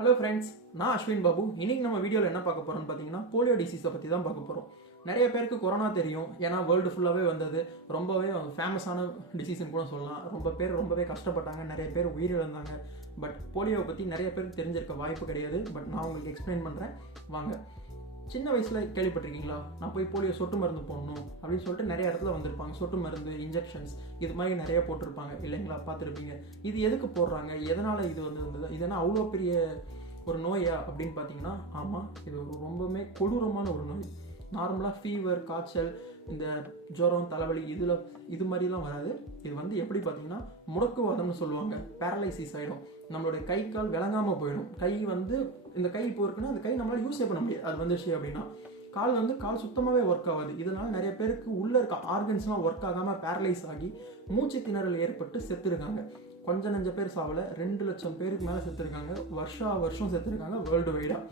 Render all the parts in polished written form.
Hello friends, நான் அஸ்வின் பாபு. இன்னைக்கு நம்ம வீடியோவில் என்ன பார்க்க போகிறோம்னு பார்த்தீங்கன்னா போலியோ டிசீஸை பற்றி தான் பார்க்க போகிறோம். நிறைய பேருக்கு கொரோனா தெரியும், ஏன்னா வேர்ல்டு ஃபுல்லாகவே வந்தது. ரொம்பவே ஃபேமஸான டிசீஸ்ன்னு கூட சொல்லலாம். ரொம்பவே கஷ்டப்பட்டாங்க, நிறைய பேர் உயிரிழந்தாங்க. பட் போலியோவை பற்றி நிறைய பேருக்கு தெரிஞ்சிருக்க வாய்ப்பு கிடையாது. பட் நான் உங்களுக்கு எக்ஸ்பிளைன் பண்ணுறேன், வாங்க. சின்ன வயசில் கேள்விப்பட்டிருக்கீங்களா, நான் போய் போலியோ சொட்டு மருந்து போடணும் அப்படின்னு சொல்லிட்டு நிறைய இடத்துல வந்திருப்பாங்க. சொட்டு மருந்து, இன்ஜெக்ஷன்ஸ், இது மாதிரி நிறைய போட்டிருப்பாங்க இல்லைங்களா, பார்த்துருப்பீங்க. இது எதுக்கு போடுறாங்க, எதனால் இது இருந்தது, இதனால் அவ்வளோ பெரிய ஒரு நோயா அப்படின்னு பார்த்தீங்கன்னா, ஆமாம், இது ரொம்பவுமே கொடூரமான ஒரு நோய். நார்மலாக ஃபீவர், காய்ச்சல், இந்த ஜுரம், தலைவலி இது மாதிரிலாம் வராது. இது எப்படி பார்த்தீங்கன்னா முடக்குவாதம்னு சொல்லுவாங்க. பேரலைசிஸ் ஆகிடும், நம்மளுடைய கை கால் விளங்காமல் போயிடும். இந்த கை இப்போ இருக்குன்னா அந்த கை நம்மளால் யூஸே பண்ண முடியாது. அது வந்துச்சு அப்படின்னா கால் சுத்தமாகவே ஒர்க் ஆகாது. இதனால் நிறைய பேருக்கு உள்ளே இருக்க ஆர்கன்ஸ்லாம் ஒர்க் ஆகாமல் பேரலைஸ் ஆகி மூச்சு திணறல் ஏற்பட்டு செத்துருக்காங்க. கொஞ்சம் நஞ்ச பேர் சாவலை, 2 லட்சம் பேருக்கு மேலே செத்துருக்காங்க. வருஷம் செத்துருக்காங்க வேர்ல்டு வைடாக.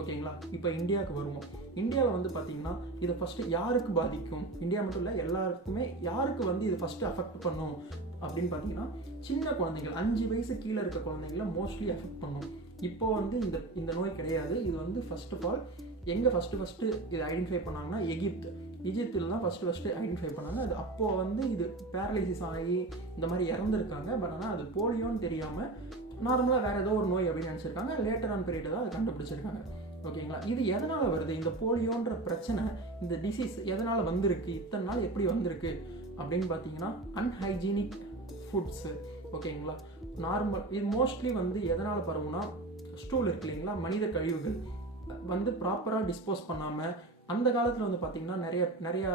ஓகேங்களா, இப்போ இந்தியாவுக்கு வருவோம். இந்தியாவில் பார்த்தீங்கன்னா இது ஃபஸ்ட்டு யாருக்கு பாதிக்கும், இந்தியா மட்டும் இல்லை எல்லாருக்குமே யாருக்கு இது ஃபஸ்ட்டு அஃபெக்ட் பண்ணும் அப்படின்னு பார்த்தீங்கன்னா, சின்ன குழந்தைகள் 5 வயசு கீழே இருக்க குழந்தைங்கள மோஸ்ட்லி அஃபெக்ட் பண்ணும். இப்போ இந்த நோய் கிடையாது. இது ஃபர்ஸ்ட் ஆஃப் ஆல் எங்கே ஃபஸ்ட்டு இது ஐடென்டிஃபை பண்ணாங்கன்னா ஈஜிப்தில் தான் ஃபஸ்ட்டு ஐடென்டிஃபை பண்ணாங்க. அது அப்போது இது பேரலைசிஸ் ஆகி இந்த மாதிரி இறந்துருக்காங்க. பட் ஆனால் அது போலியோன்னு தெரியாமல் நார்மலாக வேறு ஏதோ ஒரு நோய் அப்படின்னு நினச்சிருக்காங்க. லேட்டர் ஆன் பீரியட் தான் அது கண்டுபிடிச்சிருக்காங்க. ஓகேங்களா, இது எதனால் வருது, இந்த போலியோன்ற பிரச்சனை, இந்த டிசீஸ் எதனால் வந்திருக்கு, இத்தனை நாள் எப்படி வந்திருக்கு அப்படின்னு பார்த்தீங்கன்னா, அன்ஹைஜீனிக் ஃபுட்ஸு. ஓகேங்களா, இது மோஸ்ட்லி எதனால் பரவுனா, ஸ்டூல் இருக்கு இல்லைங்களா, மனித கழிவுகள் ப்ராப்பராக டிஸ்போஸ் பண்ணாமல், அந்த காலத்தில் பார்த்தீங்கன்னா நிறையா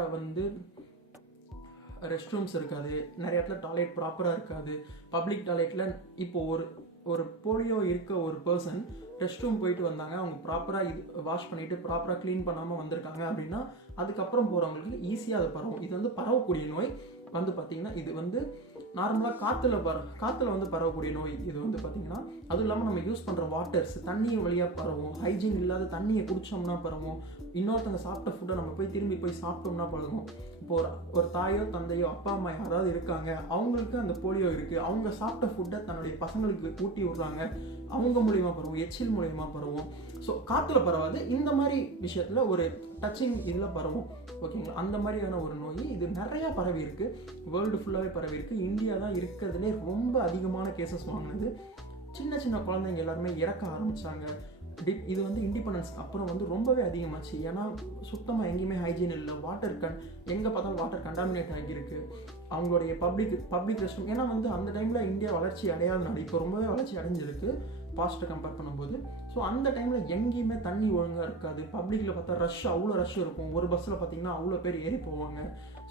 ரெஸ்ட் ரூம்ஸ் இருக்காது, நிறைய இடத்துல டாய்லெட் ப்ராப்பராக இருக்காது. பப்ளிக் டாய்லெட்டில் இப்போது ஒரு போலியோ இருக்க ஒரு பர்சன் ரெஸ்ட் ரூம் போயிட்டு வந்தாங்க, அவங்க ப்ராப்பராக வாஷ் பண்ணிவிட்டு ப்ராப்பராக க்ளீன் பண்ணாமல் வந்திருக்காங்க அப்படின்னா அதுக்கப்புறம் போகிறவங்களுக்கு ஈஸியாக அது பரவும். இது பரவக்கூடிய நோய் பார்த்தீங்கன்னா, இது நார்மலாக காற்றுல பரவக்கூடிய நோய். இது பார்த்தீங்கன்னா, அதுவும் இல்லாமல் நம்ம யூஸ் பண்ணுற வாட்டர்ஸ், தண்ணி வழியாக பரவும். ஹைஜீன் இல்லாத தண்ணியை குடித்தோம்னா பரவும். இன்னொருத்தங்க சாப்பிட்ட ஃபுட்டை நம்ம திரும்பி போய் சாப்பிட்டோம்னா பழகும். இப்போ ஒரு தாயோ தந்தையோ அப்பா அம்மா யாராவது இருக்காங்க, அவங்களுக்கு அந்த போலியோ இருக்குது, அவங்க சாப்பிட்ட ஃபுட்டை தன்னுடைய பசங்களுக்கு ஊட்டி விடுறாங்க, அவங்க மூலியமாக பரவும், எச்சில் மூலியமாக பரவும். ஸோ காற்றுல பரவாது, இந்த மாதிரி விஷயத்தில் ஒரு டச்சிங் இதில் பரவும். ஓகேங்களா, அந்த மாதிரியான ஒரு நோய் இது நிறையா பரவி இருக்கு, வேர்ல்டு ஃபுல்லாகவே பரவி இருக்கு. இந்தியா தான் இருக்கிறதுலே ரொம்ப அதிகமான கேசஸ் வாங்கினது. சின்ன குழந்தைங்க எல்லாருமே இறக்க ஆரம்பித்தாங்க. இது இண்டிபெண்டன்ஸ் அப்புறம் ரொம்பவே அதிகமாச்சு. ஏன்னா சுத்தமாக எங்கேயுமே ஹைஜீன் இல்லை. எங்கே பார்த்தாலும் வாட்டர் கண்டாமினேட் ஆகியிருக்கு. அவங்களுடைய பப்ளிக் ரெஸ்ட் ரூம், ஏன்னா அந்த டைமில் இந்தியா வளர்ச்சி அடையாத நாடு, இப்போ ரொம்பவே வளர்ச்சி அடைஞ்சிருக்கு பாஸ்ட்டை கம்பேர் பண்ணும்போது. ஸோ அந்த டைமில் எங்கேயுமே தண்ணி ஒழுங்காக இருக்காது. பப்ளிக்கில் பார்த்தா அவ்வளோ ரஷ் இருக்கும். ஒரு பஸ்ஸில் பார்த்தீங்கன்னா அவ்வளோ பேர் ஏறி போவாங்க.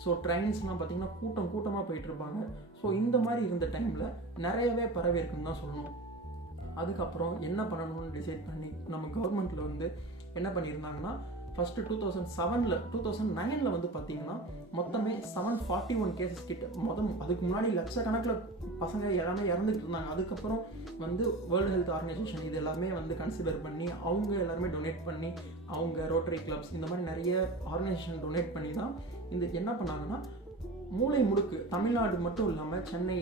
ஸோ ட்ரெயின்ஸ்லாம் பார்த்தீங்கன்னா கூட்டமாக போயிட்டு இருப்பாங்க. ஸோ இந்த மாதிரி இருந்த டைமில் நிறையவே பரவி இருக்குன்னு தான் சொல்லணும். அதுக்கப்புறம் என்ன பண்ணணும்னு டிசைட் பண்ணி நம்ம கவர்மெண்ட்டில் என்ன பண்ணியிருந்தாங்கன்னா, ஃபஸ்ட்டு 2009 பார்த்தீங்கன்னா மொத்தமே 741 கேசஸ் கிட்ட அதுக்கு முன்னாடி லட்சக்கணக்கில் பசங்க எல்லாமே இறந்துட்டு இருந்தாங்க. அதுக்கப்புறம் வேர்ல்டு ஹெல்த் ஆர்கனைசேஷன் இது எல்லாமே கன்சிடர் பண்ணி அவங்க எல்லாருமே டொனேட் பண்ணி, அவங்க ரோட்டரி கிளப்ஸ் இந்த மாதிரி நிறைய ஆர்கனைசேஷன் டொனேட் பண்ணி தான் என்ன பண்ணாங்கன்னா, மூளை முடுக்கு தமிழ்நாடு மட்டும் இல்லாமல் சென்னை,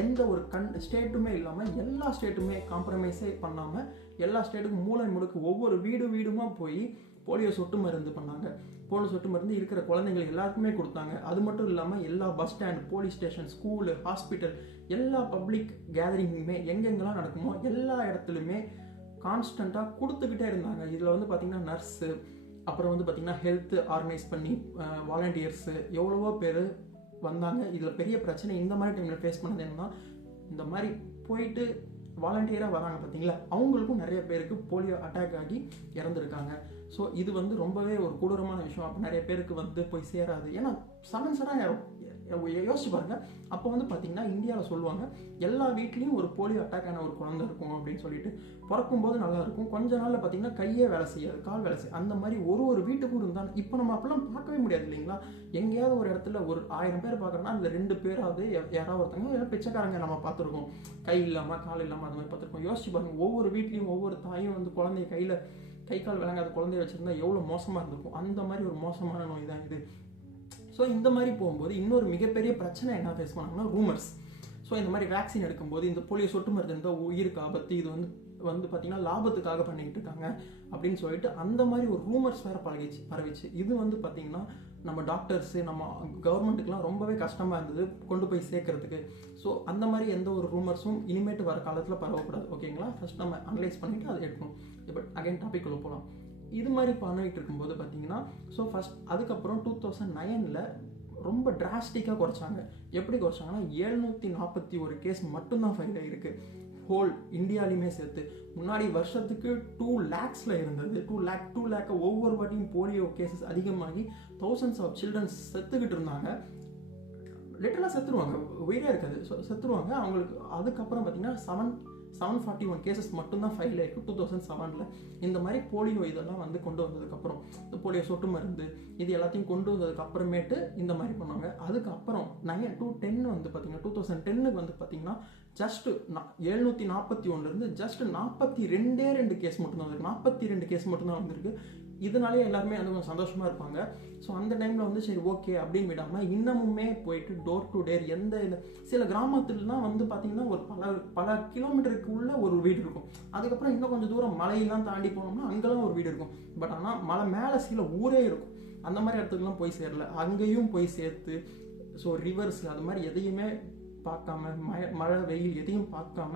எந்த ஒரு ஸ்டேட்டுமே இல்லாமல் எல்லா ஸ்டேட்டுமே காம்ப்ரமைஸே பண்ணாமல் எல்லா ஸ்டேட்டுக்கும் மூளை முடுக்கு ஒவ்வொரு வீடுமா போய் போலியோ சொட்டு மருந்து பண்ணாங்க. போலியோ சொட்டு மருந்து இருக்கிற குழந்தைங்களுக்கு எல்லாருக்குமே கொடுத்தாங்க. அது மட்டும் இல்லாமல் எல்லா bus stand, police station, school, hospital, எல்லா பப்ளிக் கேதரிங்குமே எங்கெங்கெல்லாம் நடக்குமோ எல்லா இடத்துலையுமே கான்ஸ்டண்ட்டாக கொடுத்துக்கிட்டே இருந்தாங்க. இதில் பார்த்தீங்கன்னா நர்ஸு, அப்புறம் பார்த்தீங்கன்னா ஹெல்த் ஆர்கனைஸ் பண்ணி வாலண்டியர்ஸு எவ்வளவோ பேர் வந்தாங்க. இதில் பெரிய பிரச்சனை இந்த மாதிரி டைமில் ஃபேஸ் பண்ணது என்னன்னா, இந்த மாதிரி போயிட்டு வாலண்டியராக வராங்க பார்த்தீங்களா, அவங்களுக்கும் நிறைய பேருக்கு போலியோ அட்டாக் ஆகி இறந்துருக்காங்க. ஸோ இது ரொம்பவே ஒரு கொடூரமான விஷயம். அப்போ நிறைய பேருக்கு போய் சேராது. ஏன்னா சடனாக யோசிச்சு பாருங்க. அப்போ பார்த்தீங்கன்னா இந்தியாவில் சொல்லுவாங்க, எல்லா வீட்லேயும் ஒரு போலியோ அட்டாக் ஆன ஒரு குழந்தை இருக்கும் அப்படின்னு சொல்லிட்டு. பிறக்கும்போது நல்லா இருக்கும், கொஞ்ச நாளில் பார்த்தீங்கன்னா கையே வேலை செய்யாது, கால் வேலை செய்யாது. அந்த மாதிரி ஒரு வீட்டுக்கும் இருந்தால் இப்போ நம்ம அப்பெல்லாம் பார்க்கவே முடியாது இல்லைங்களா. எங்கேயாவது ஒரு இடத்துல ஒரு 1000 பேர் பார்க்குறோன்னா அதில் 2 பேராவது யாராவது ஒருத்தவங்க எல்லாம் பிச்சைக்காரங்க நம்ம பார்த்துருக்கோம், கை இல்லாமல் கால் இல்லாமல் அந்த மாதிரி பார்த்துருக்கோம். யோசிச்சு பாருங்க, ஒவ்வொரு வீட்லேயும் ஒவ்வொரு தாயும் குழந்தைய கை கால் விளங்காத குழந்தைய வச்சுருந்தா எவ்வளோ மோசமாக இருந்திருக்கும். அந்த மாதிரி ஒரு மோசமான நோய் தான் இது. ஸோ இந்த மாதிரி போகும்போது இன்னொரு மிகப்பெரிய பிரச்சனை என்ன ஃபேஸ் பண்ணாங்கன்னா ரூமர்ஸ். ஸோ இந்த மாதிரி வேக்சின் எடுக்கும்போது இந்த போலியோ சொட்டு மருந்து இருந்தால் உயிருக்கு ஆபத்து, இது வந்து பார்த்தீங்கன்னா லாபத்துக்காக பண்ணிக்கிட்டு இருக்காங்க அப்படின்னு சொல்லிட்டு அந்த மாதிரி ஒரு ரூமர்ஸ் வேறு பரவிச்சு. இது வந்து பார்த்தீங்கன்னா நம்ம டாக்டர்ஸு நம்ம கவர்மெண்ட்டுக்கெலாம் ரொம்பவே கஷ்டமாக இருந்தது கொண்டு போய் சேர்க்கறதுக்கு. ஸோ அந்த மாதிரி எந்த ஒரு ரூமர்ஸும் இனிமேட்டு வர காலத்தில் பரவக்கூடாது. ஓகேங்களா? ஃபர்ஸ்ட் நம்ம அனலைஸ் பண்ணிவிட்டு அதை எடுக்கணும். இப்போ அகைன் டாபிக் உள்ள போகலாம். இது மாதிரி பண்ணிகிட்டு இருக்கும்போது பார்த்தீங்கன்னா ஸோ ஃபஸ்ட் அதுக்கப்புறம் 2009 ரொம்ப டிராஸ்டிக்காக குறைச்சாங்க. எப்படி குறைச்சாங்கன்னா 741 கேஸ் மட்டும்தான் ஃபைல் ஆகிருக்கு ஹோல் இந்தியாலையுமே சேர்த்து. முன்னாடி வருஷத்துக்கு 2 lakhsல இருந்தது. 2 lakh ஒவ்வொரு வாட்டியும் போலியோ கேசஸ் அதிகமாகி thousands ஆஃப் சில்ட்ரன்ஸ் செத்துக்கிட்டு இருந்தாங்க. லிட்டரலாக செத்துருவாங்க, உயிரே இருக்காது. ஸோ செத்துருவாங்க அவங்களுக்கு. அதுக்கப்புறம் பார்த்தீங்கன்னா 741 கேசஸ் மட்டும்தான் ஃபைல் ஆயிருக்கு 2007. இந்த மாதிரி போலியோ இதெல்லாம் வந்து கொண்டு வந்ததுக்கப்புறம், இந்த போலியோ சொட்டு மருந்து இது எல்லாத்தையும் கொண்டு வந்ததுக்கு அப்புறமேட்டு இந்த மாதிரி பண்ணுவாங்க. அதுக்கப்புறம் 2010 வந்து பார்த்தீங்கன்னா 2010 வந்து பார்த்தீங்கன்னா ஜஸ்ட் 741 ஜஸ்ட் 42 கேஸ் மட்டும்தான் வந்திருக்கு. 42 கேஸ் மட்டும்தான் வந்திருக்கு. இதனாலே எல்லாருமே வந்து கொஞ்சம் சந்தோஷமாக இருப்பாங்க. ஸோ அந்த டைமில் வந்து சரி ஓகே அப்படின்னு விடாமல் இன்னமுமே போயிட்டு டோர் டு டோர் சில கிராமத்துலலாம் வந்து பார்த்தீங்கன்னா ஒரு பல கிலோமீட்டருக்கு உள்ள ஒரு வீடு இருக்கும். அதுக்கப்புறம் இன்னும் கொஞ்சம் தூரம் மலையெல்லாம் தாண்டி போனோம்னா அங்கெல்லாம் ஒரு வீடு இருக்கும். பட் ஆனால் மலை மேலே சில ஊரே இருக்கும். அந்த மாதிரி இடத்துக்குலாம் போய் சேரல. அங்கேயும் போய் சேர்த்து ஸோ ரிவர்ஸ் அது மாதிரி எதையுமே பார்க்காம மழை வெயில் எதையும் பார்க்காம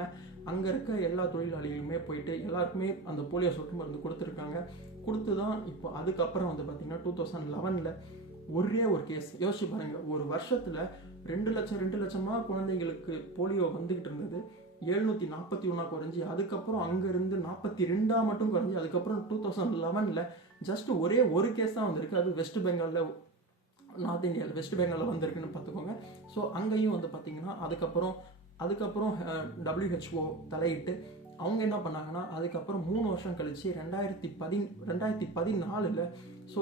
அங்கே இருக்க எல்லா தொழிலாளிகளுமே போயிட்டு எல்லாருக்குமே அந்த போலியோ சொட்டு மருந்து கொடுத்துருக்காங்க. கொடுத்து தான் இப்போ அதுக்கப்புறம் வந்து பார்த்தீங்கன்னா 2011 ஒரே ஒரு கேஸ் யோசிச்சு பாருங்கள். ஒரு வருஷத்தில் 2 லட்சமாக குழந்தைங்களுக்கு போலியோ வந்துக்கிட்டு இருந்தது. 741 குறைஞ்சி அதுக்கப்புறம் அங்கேருந்து 42 மட்டும் குறைஞ்சி அதுக்கப்புறம் 2011 ஜஸ்ட் ஒரே ஒரு கேஸ் தான் வந்திருக்கு. அது வெஸ்ட் பெங்காலில், நார்த் இந்தியாவில் வெஸ்ட் பெங்காலில் வந்திருக்குன்னு பார்த்துக்கோங்க. ஸோ அங்கேயும் வந்து பார்த்தீங்கன்னா அதுக்கப்புறம் WHO தலையிட்டு அவங்க என்ன பண்ணாங்கன்னா அதுக்கப்புறம் 3 வருஷம் கழிச்சு 2014 ஸோ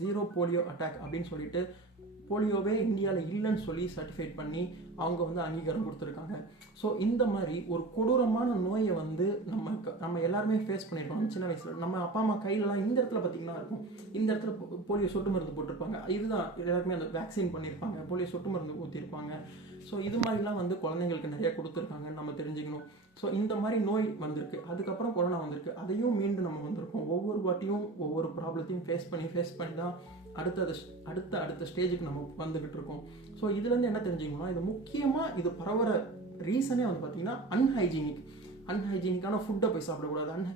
ஜீரோ போலியோ அட்டாக் அப்படின்னு சொல்லிட்டு போலியோவே இந்தியாவில் இல்லைன்னு சொல்லி சர்டிஃபைட் பண்ணி அவங்க வந்து அங்கீகாரம் கொடுத்துருக்காங்க. ஸோ இந்த மாதிரி ஒரு கொடூரமான நோயை வந்து நம்ம எல்லாருமே ஃபேஸ் பண்ணியிருக்கோம். நம்ம சின்ன வயசில் நம்ம அப்பா அம்மா கையிலலாம் இந்த இடத்துல பார்த்திங்கன்னா இருக்கும், இந்த இடத்துல போலியோ சொட்டு மருந்து போட்டிருப்பாங்க. இதுதான் எல்லாருமே அந்த வேக்சின் பண்ணியிருப்பாங்க, போலியோ சொட்டு மருந்து ஊற்றிருப்பாங்க. ஸோ இது மாதிரிலாம் வந்து குழந்தைங்களுக்கு நிறைய கொடுத்துருக்காங்கன்னு நம்ம தெரிஞ்சுக்கணும். ஸோ இந்த மாதிரி நோய் வந்திருக்கு. அதுக்கப்புறம் கொரோனா வந்திருக்கு. அதையும் மீண்டும் நம்ம வந்திருக்கோம். ஒவ்வொரு வாட்டியும் ஒவ்வொரு ப்ராப்ளத்தையும் ஃபேஸ் பண்ணி தான் அடுத்த ஸ்டேஜுக்கு நம்ம வந்துக்கிட்டு இருக்கோம். ஸோ இதுலேருந்து என்ன தெரிஞ்சுக்கணும்னா இது முக்கியமாக இது பரவுற ரீசனே வந்து பார்த்தீங்கன்னா அன்ஹைஜீனிக்கான ஃபுட்டை போய் சாப்பிடக்கூடாது.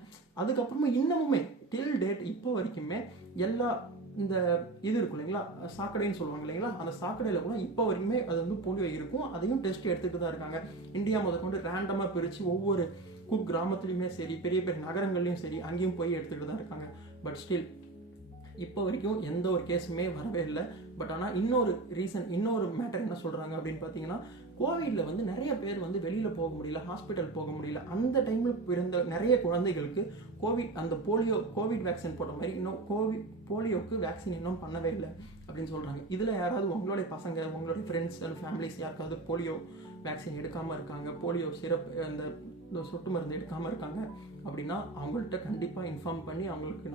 அதுக்கப்புறமா இன்னமுமே டில் டேட் இப்போ வரைக்குமே எல்லா இந்த இது இருக்கும் இல்லைங்களா, சாக்கடைன்னு சொல்லுவாங்க இல்லைங்களா, அந்த சாக்கடையில் கூட இப்போ வரைக்குமே அது வந்து போலியோ இருக்கும். அதையும் டெஸ்ட் எடுத்துகிட்டு தான் இருக்காங்க. இந்தியா முதற்கொண்டு ரேண்டமாக பிரித்து ஒவ்வொரு கிராமத்துலையுமே சரி, பெரிய பெரிய நகரங்கள்லையும் சரி, அங்கேயும் போய் எடுத்துக்கிட்டு தான் இருக்காங்க. பட் ஸ்டில் இப்போ வரைக்கும் எந்த ஒரு கேஸுமே வரவே இல்லை. பட் ஆனால் இன்னொரு மேட்டர் என்ன சொல்கிறாங்க அப்படின்னு பார்த்தீங்கன்னா, கோவிடில் வந்து நிறைய பேர் வந்து வெளியில் போக முடியல, ஹாஸ்பிட்டல் போக முடியல. அந்த டைமில் பிறந்த நிறைய குழந்தைகளுக்கு கோவிட் வேக்சின் போட்ட மாதிரி இன்னும் போலியோக்கு வேக்சின் இன்னும் பண்ணவே இல்லை அப்படின்னு சொல்கிறாங்க. இதில் யாராவது உங்களுடைய பசங்க, உங்களுடைய ஃப்ரெண்ட்ஸ் அண்ட் ஃபேமிலிஸ் யாருக்காவது போலியோ வேக்சின் எடுக்காமல் இருக்காங்க, போலியோ சிரப் அந்த சொட்டு மருந்து எடுக்காமல் இருக்காங்க அப்படின்னா அவங்கள்ட்ட கண்டிப்பாக இன்ஃபார்ம் பண்ணி அவங்களுக்கு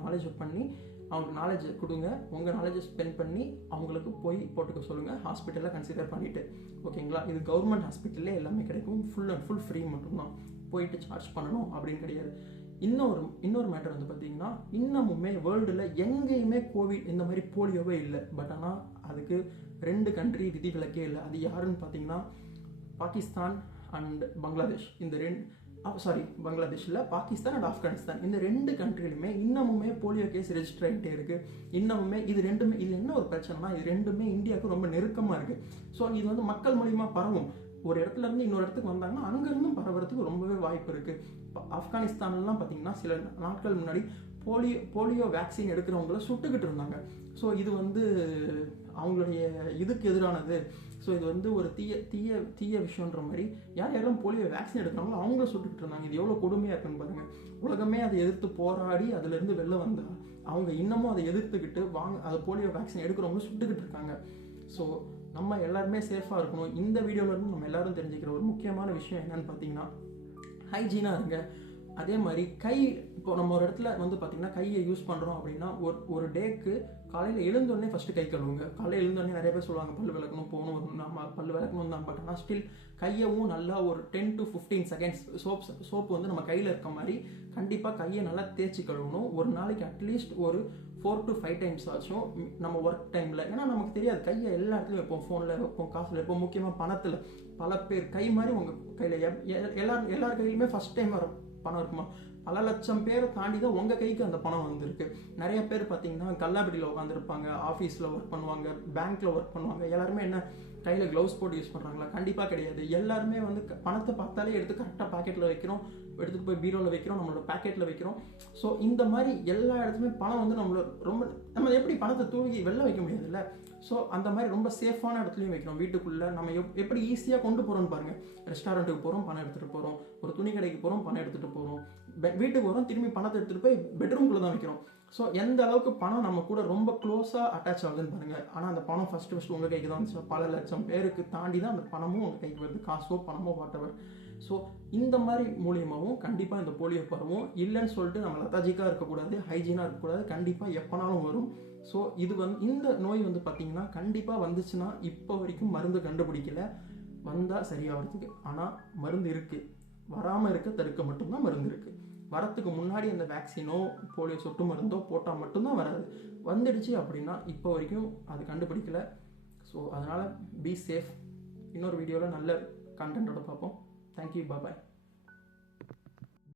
அவங்களுக்கு நாலேஜ் கொடுங்க. உங்கள் நாலேஜை ஸ்பெண்ட் பண்ணி அவங்களுக்கு போய் போட்டுக்க சொல்லுங்கள், ஹாஸ்பிட்டலில் கன்சிடர் பண்ணிவிட்டு. ஓகேங்களா? இது கவர்மெண்ட் ஹாஸ்பிட்டல்லே எல்லாமே கிடைக்கும். ஃபுல் அண்ட் ஃபுல் ஃப்ரீ மட்டும்தான், போயிட்டு சார்ஜ் பண்ணணும் அப்படின்னு கிடையாது. இன்னொரு மேட்டர் வந்து பார்த்தீங்கன்னா, இன்னமுமே வேர்ல்டில் எங்கேயுமே கோவிட் இந்த மாதிரி போலியோவே இல்லை. பட் ஆனால் அதுக்கு 2 கண்ட்ரி விதிவிலக்கே இல்லை. அது யாருன்னு பார்த்தீங்கன்னா பாகிஸ்தான் அண்ட் பங்களாதேஷ். பங்களாதேஷில் பாகிஸ்தான் அண்ட் ஆப்கானிஸ்தான் இந்த 2 கண்ட்ரிலுமே இன்னமுமே போலியோ கேஸ் ரெஜிஸ்டர் ஆகிட்டே இருக்குது. இன்னமுமே இது என்ன ஒரு பிரச்சனைனா, இது ரெண்டுமே இந்தியாவுக்கு ரொம்ப நெருக்கமாக இருக்குது. ஸோ இது வந்து மக்கள் மூலிமா பரவும். ஒரு இடத்துல இருந்து இன்னொரு இடத்துக்கு வந்தாங்கன்னா அங்கேருந்தும் பரவுறதுக்கு ரொம்பவே வாய்ப்பு இருக்குது. இப்போ ஆப்கானிஸ்தான்லாம் பார்த்தீங்கன்னா சில நாட்கள் முன்னாடி போலியோ வேக்சின் எடுக்கிறவங்கள சுட்டுக்கிட்டு இருந்தாங்க. ஸோ இது வந்து அவங்களுடைய இதுக்கு எதிரானது. ஸோ இது வந்து ஒரு தீய விஷயன்ற மாதிரி யாரெல்லாம் போலியோ வேக்சின் எடுக்கிறாங்களோ அவங்கள சுட்டுக்கிட்டு இருந்தாங்க. இது எவ்வளோ கொடுமையாக இருக்குன்னு பாருங்கள். உலகமே அதை எதிர்த்து போராடி அதுலேருந்து வெளில வந்தால் அவங்க இன்னமும் அதை எதிர்த்துக்கிட்டு அதை போலியோ வேக்சின் எடுக்கிறவங்க சுட்டுக்கிட்டு இருக்காங்க. ஸோ நம்ம எல்லாருமே சேஃபாக இருக்கணும். இந்த வீடியோவிலேருந்து நம்ம எல்லாரும் தெரிஞ்சுக்கிற ஒரு முக்கியமான விஷயம் என்னன்னு பார்த்தீங்கன்னா, ஹைஜீனாக இருங்க. அதே மாதிரி இப்போ நம்ம ஒரு இடத்துல வந்து பார்த்திங்கன்னா கையை யூஸ் பண்ணுறோம் அப்படின்னா ஒரு டேக்கு காலையில் எழுந்தோடனே ஃபஸ்ட்டு கை கழுவுங்க. காலையில் எழுந்தோடனே நிறைய பேர் சொல்லுவாங்க பல்லு விளக்கணும் போகணும், நம்ம பல்லு விளக்கணும் தான். பட் ஆனால் ஸ்டில் கையவும் நல்லா ஒரு 10 to 15 செகண்ட்ஸ் சோப்பு வந்து நம்ம கையில் இருக்க மாதிரி கண்டிப்பாக கையை நல்லா தேய்ச்சி கழுவணும். ஒரு நாளைக்கு அட்லீஸ்ட் ஒரு 4 to 5 டைம்ஸ் ஆச்சும் நம்ம ஒர்க் டைமில். ஏன்னா நமக்கு தெரியாது, கையை எல்லா இடத்துலையும் வைப்போம், ஃபோனில் வைப்போம், காசில் வைப்போம், முக்கியமாக பணத்தில். பல பேர் கை மாதிரி உங்கள் கையில் எல்லார் கையிலுமே ஃபஸ்ட் டைம் வர பணம் இருக்குமா? பல லட்சம் பேரை தாண்டி தான் உங்கள் கைக்கு அந்த பணம் வந்திருக்கு. நிறைய பேர் பார்த்தீங்கன்னா கல்லாப்பட்டியில் உட்காந்துருப்பாங்க, ஆஃபீஸில் ஒர்க் பண்ணுவாங்க, பேங்க்கில் ஒர்க் பண்ணுவாங்க. எல்லாருமே என்ன கையில் க்ளவுஸ் போட்டு யூஸ் பண்ணுறாங்களா? கண்டிப்பாக கிடையாது. எல்லாருமே வந்து பணத்தை பார்த்தாலே எடுத்து கரெக்டாக பாக்கெட்டில் வைக்கிறோம், எடுத்துகிட்டு போய் பீரோவில் வைக்கிறோம், நம்மளோட பேக்கெட்டில் வைக்கிறோம். ஸோ இந்த மாதிரி எல்லா இடத்துலையுமே பணம் வந்து நம்ம எப்படி பணத்தை தூக்கி வெளில வைக்க முடியாதுல்ல. ஸோ அந்த மாதிரி ரொம்ப சேஃபான இடத்துலையும் வைக்கிறோம். வீட்டுக்குள்ளே நம்ம எப்படி ஈஸியாக கொண்டு போகிறோம்னு பாருங்கள். ரெஸ்டாரண்ட்டுக்கு போகிறோம், பணம் எடுத்துகிட்டு போகிறோம். ஒரு துணி கடைக்கு போகிறோம், பணம் எடுத்துகிட்டு போகிறோம். வீட்டுக்கு வரோம், திரும்பி பணத்தை எடுத்துகிட்டு போய் பெட்ரூம்குள்ளே தான் வைக்கிறோம். ஸோ எந்த அளவுக்கு பணம் நம்ம கூட ரொம்ப க்ளோஸாக அட்டாச் ஆகுதுன்னு பாருங்கள். ஆனால் அந்த பணம் ஃபஸ்ட்டு உங்கள் கைக்கு தான் வந்துச்சு. பல லட்சம் பேருக்கு தாண்டி தான் அந்த பணமும் உங்கள் கைக்கு வருது, காசோ பணமோ வாட்டவர். ஸோ இந்த மாதிரி மூலியமாகவும் கண்டிப்பாக இந்த போலியோ பரவும். இல்லைன்னு சொல்லிட்டு நம்ம லெத்தாஜிக்காக இருக்கக்கூடாது, ஹைஜீனாக இருக்கக்கூடாது. கண்டிப்பாக எப்போனாலும் வரும். ஸோ இது இந்த நோய் வந்து பார்த்திங்கன்னா கண்டிப்பாக வந்துச்சுன்னா இப்போ வரைக்கும் மருந்து கண்டுபிடிக்கல. வந்தால் சரியாகிறதுக்கு ஆனால் மருந்து இருக்குது. வராமல் இருக்க தடுக்க மட்டும்தான் மருந்து இருக்குது. வரத்துக்கு முன்னாடி அந்த வேக்சினோ போலியோ சொட்டு மருந்தோ போட்டால் மட்டும்தான் வராது. வந்துடுச்சு அப்படின்னா இப்போ வரைக்கும் அது கண்டுபிடிக்கல. ஸோ அதனால் பி சேஃப். இன்னொரு வீடியோவில் நல்ல கண்டென்ட்டோட பார்ப்போம். தேங்க்யூ, பாய்.